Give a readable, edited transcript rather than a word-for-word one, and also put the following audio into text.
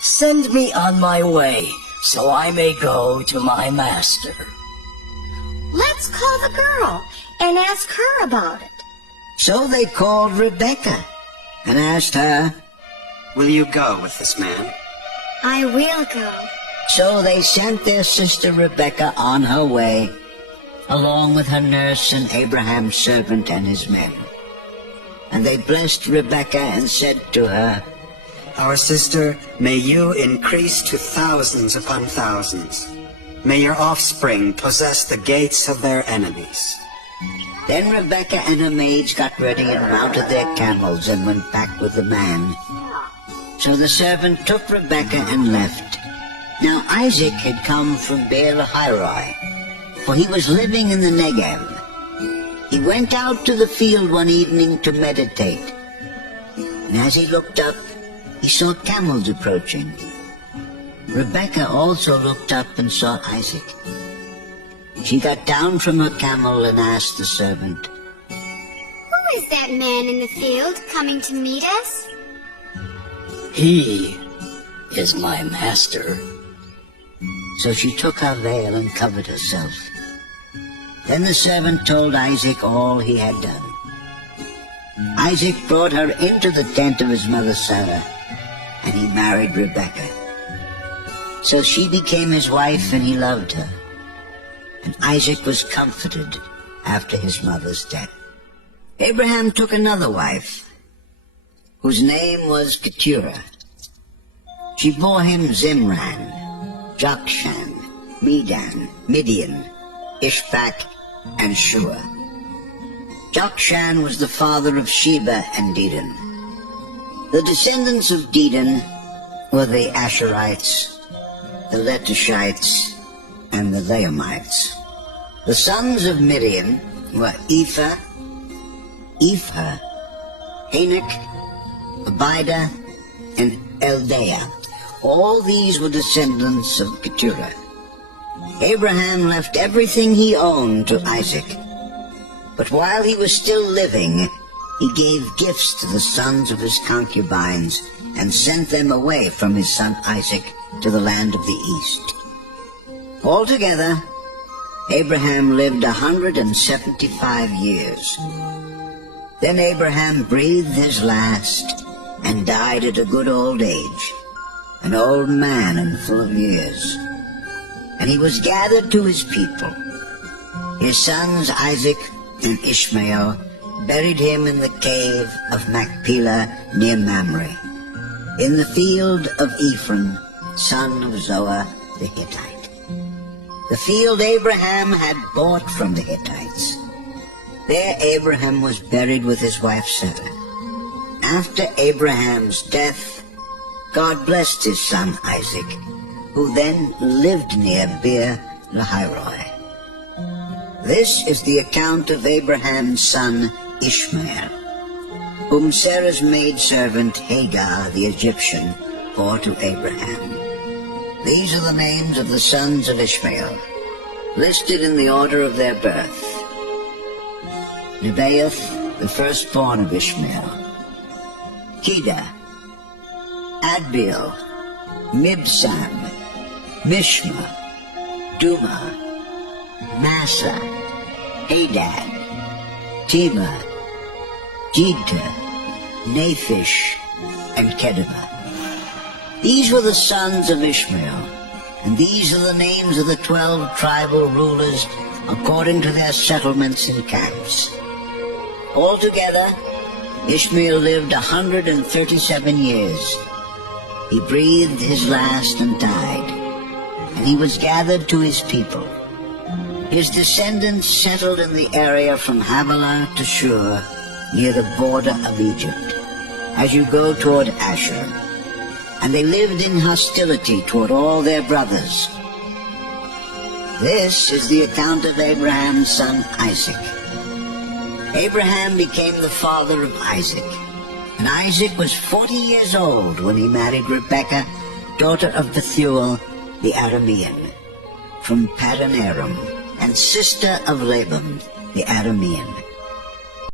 Send me on my way, so I may go to my master. Let's call the girl and ask her about it. So they called Rebecca and asked her. Will you go with this man? I will go. So they sent their sister Rebecca on her way, along with her nurse and Abraham's servant and his men. And they blessed Rebekah and said to her, Our sister, may you increase to thousands upon thousands. May your offspring possess the gates of their enemies. Then Rebekah and her maids got ready and mounted their camels and went back with the man. So the servant took Rebekah and left. Now Isaac had come from Beer-lahai-roi, for he was living in the Negev. He went out to the field one evening to meditate, and as he looked up, he saw camels approaching. Rebekah also looked up and saw Isaac. She got down from her camel and asked the servant, Who is that man in the field coming to meet us? He is my master. So she took her veil and covered herself. Then the servant told Isaac all he had done. Isaac brought her into the tent of his mother Sarah, and he married Rebekah. So she became his wife, and he loved her. And Isaac was comforted after his mother's death. Abraham took another wife, whose name was Keturah. She bore him Zimran, Jokshan, Medan, Midian, Ishbak, and Shua. Jokshan was the father of Sheba and Dedan. The descendants of Dedan were the Asherites, the Letushites, and the Laamites. The sons of Midian were Ephah, Hanok, Abida, and Eldaah. All these were descendants of Keturah. Abraham left everything he owned to Isaac. But while he was still living, he gave gifts to the sons of his concubines and sent them away from his son Isaac to the land of the east. Altogether, Abraham lived 175 years. Then Abraham breathed his last and died at a good old age, an old man and full of years. And he was gathered to his people. His sons Isaac and Ishmael buried him in the cave of Machpelah near Mamre, in the field of Ephron, son of Zohar the Hittite. The field Abraham had bought from the Hittites. There Abraham was buried with his wife Sarah. After Abraham's death, God blessed his son Isaac, who then lived near Beer-lahai-roi. This is the account of Abraham's son Ishmael, whom Sarah's maidservant Hagar the Egyptian bore to Abraham. These are the names of the sons of Ishmael, listed in the order of their birth. Nebaioth, the firstborn of Ishmael. Kedah, Adbeel, Mibsam, Mishma, Duma, Massa, Hadad, Tema, Jidta, Naphish, and Kedemah. These were the sons of Ishmael, and these are the names of the 12 tribal rulers according to their settlements and camps. Altogether, Ishmael lived 137 years. He breathed his last and died, and he was gathered to his people. His descendants settled in the area from Havilah to Shur, near the border of Egypt, as you go toward Asher. And they lived in hostility toward all their brothers. This is the account of Abraham's son Isaac. Abraham became the father of Isaac, and Isaac was 40 years old when he married Rebekah, daughter of Bethuel the Aramean, from Paddan Aram, and sister of Laban the Aramean.